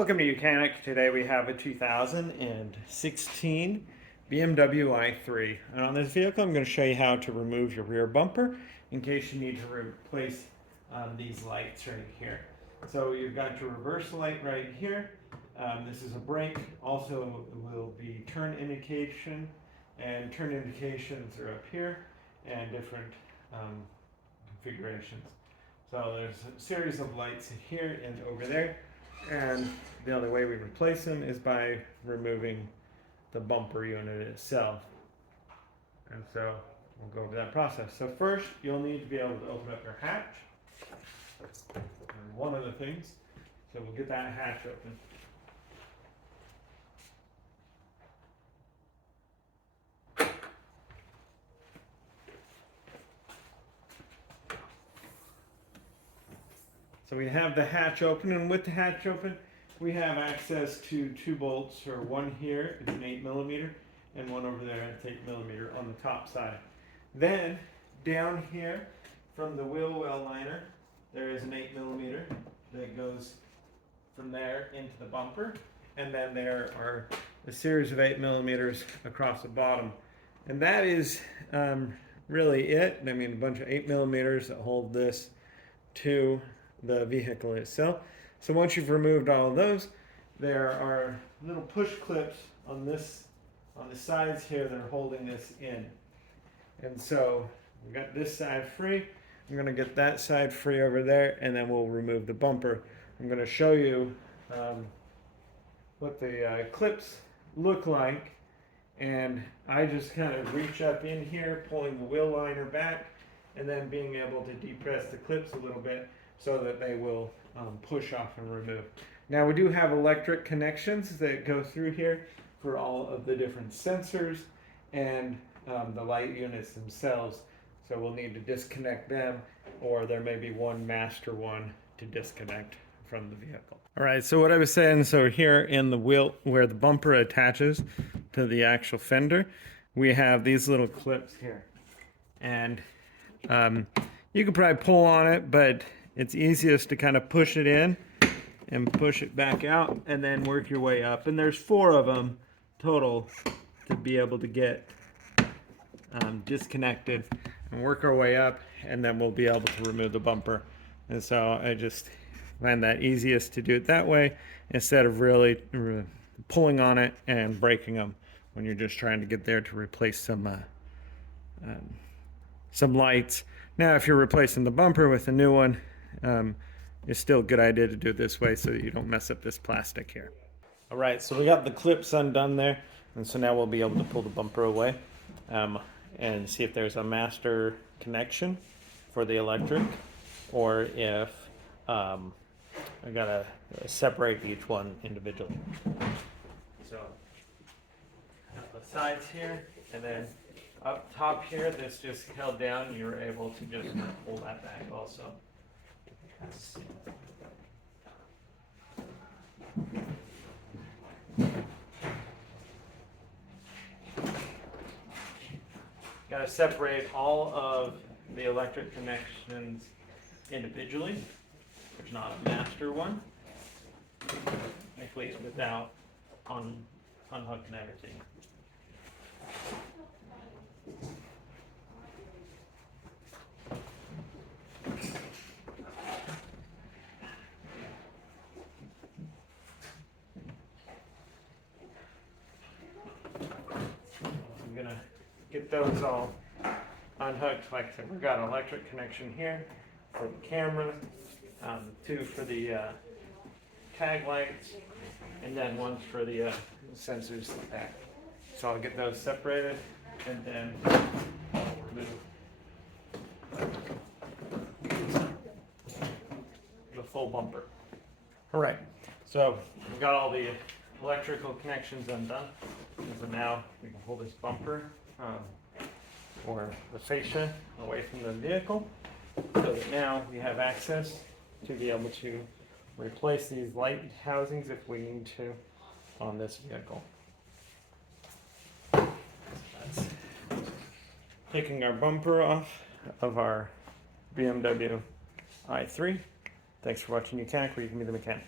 Welcome to Mechanic. Today we have a 2016 BMW i3. And on this vehicle I'm going to show you how to remove your rear bumper in case you need to replace these lights right here. So you've got your reverse light right here. This is a brake. Also will be turn indication, and turn indications are up here and different configurations. So there's a series of lights here and over there. And the only way we replace them is by removing the bumper unit itself. And so we'll go over that process. So first, you'll need to be able to open up your hatch. And one of the things, so we'll get that hatch open. So we have the hatch open, and with the hatch open, we have access to 2 bolts, or one here, it's an 8mm, and one over there, it's 8mm on the top side. Then, down here, from the wheel well liner, there is an 8mm that goes from there into the bumper, and then there are a series of 8mm across the bottom. And that is really it. I mean, a bunch of 8mm that hold this to the vehicle itself. So once you've removed all of those, there are little push clips on the sides here that are holding this in. And so we got this side free. I'm going to get that side free over there, and then we'll remove the bumper. I'm going to show you what the clips look like, and I just kind of reach up in here, pulling the wheel liner back, and then being able to depress the clips a little bit so that they will push off and remove. Now we do have electric connections that go through here for all of the different sensors and the light units themselves. So we'll need to disconnect them, or there may be one master one to disconnect from the vehicle. All right, so what I was saying, so here in the wheel where the bumper attaches to the actual fender, we have these little clips here. And you could probably pull on it, but it's easiest to kind of push it in and push it back out and then work your way up. And there's 4 of them total to be able to get disconnected and work our way up, and then we'll be able to remove the bumper. And so I just find that easiest to do it that way instead of really pulling on it and breaking them when you're just trying to get there to replace some lights. Now if you're replacing the bumper with a new one, it's still a good idea to do it this way so that you don't mess up this plastic here. All right, so we got the clips undone there, and so now we'll be able to pull the bumper away and see if there's a master connection for the electric, or if I gotta separate each one individually. So the sides here, and then up top here, this just held down. You're able to just pull that back also. Got to separate all of the electric connections individually. There's not a master one, at least without unhooking everything. I'm gonna get those all unhooked. Like I said, we've got an electric connection here for the camera, 2 for the tag lights, and then 1 for the sensors in the back. So I'll get those separated and then remove the full bumper. All right, so we've got all the electrical connections undone. And so now we can pull this bumper or the fascia away from the vehicle, so that now we have access to be able to replace these light housings if we need to on this vehicle. That's taking our bumper off of our BMW i3. Thanks for watching Mechanic, where you can be the mechanic.